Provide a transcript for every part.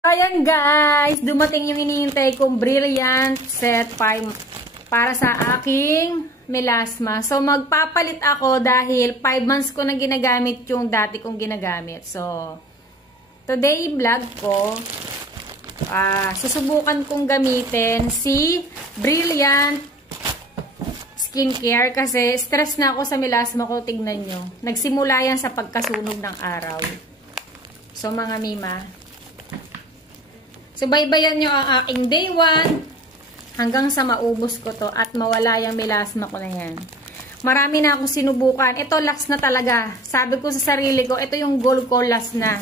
Ayan guys, dumating yung iniintay kong Brilliant Set 5 para sa aking melasma. So magpapalit ako dahil 5 months ko na ginagamit yung dati kong ginagamit. So today vlog ko, susubukan kong gamitin si Brilliant Skincare kasi stress na ako sa melasma ko. Tignan nyo, nagsimula yan sa pagkasunog ng araw. So mga mima, subaybayan nyo ang aking day 1 hanggang sa maubos ko to at mawala yung melasma ko na yan. Marami na akong sinubukan. Ito last na talaga. Sabi ko sa sarili ko, ito yung goal ko last na.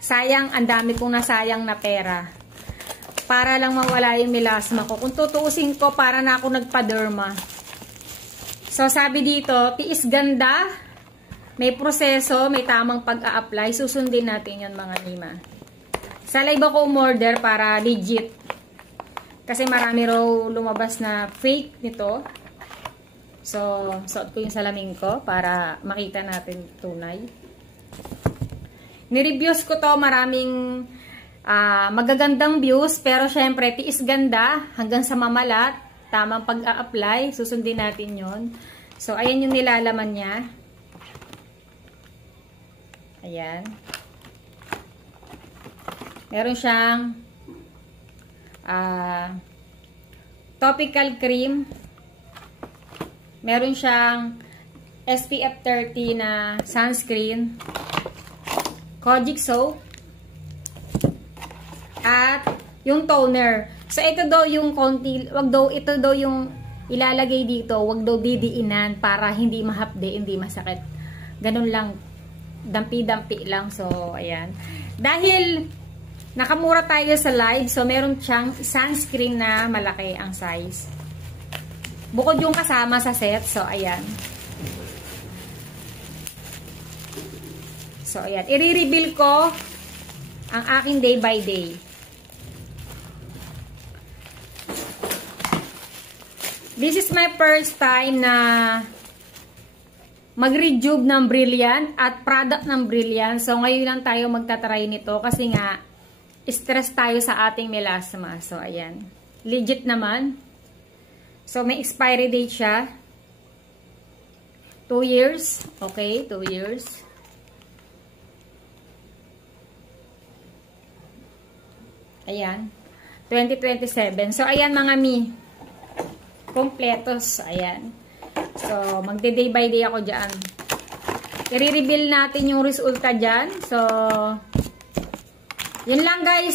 Sayang, ang dami kong nasayang na pera. Para lang mawala yung melasma ko. Kung tutuusin ko, para na ako nagpa-derma. So sabi dito, tiis ganda, may proseso, may tamang pag-a-apply. Susundin natin yun mga mima. Sa live ako umorder para legit. Kasi marami raw lumabas na fake nito. So, suot ko yung salamin ko para makita natin tunay. Nireviews ko to, maraming magagandang views. Pero syempre, tiis ganda hanggang sa mamalat. Tamang pag-a-apply. Susundin natin yon. So, ayan yung nilalaman niya. Ayan. Meron siyang topical cream. Meron siyang SPF 30 na sunscreen. Kojic soap. At yung toner. So ito daw yung konti, ito daw yung ilalagay dito, wag daw didiinan para hindi mahapde, hindi masakit. Ganun lang. Dampi-dampi lang. So ayan. Dahil nakamura tayo sa live, so meron siyang sunscreen na malaki ang size. Bukod yung kasama sa set, so ayan. So ayan, i-reveal ko ang aking day by day. This is my first time na mag-rejuve ng Brilliant at product ng Brilliant. So ngayon lang tayo magtatry nito kasi nga stress tayo sa ating melasma. So, ayan. Legit naman. So, may expiry date siya. 2 years. Okay, 2 years. Ayan. 2027. So, ayan mga mi. Kompletos. Ayan. So, magde-day by day ako dyan. I-reveal natin yung resulta dyan. So, yun lang guys.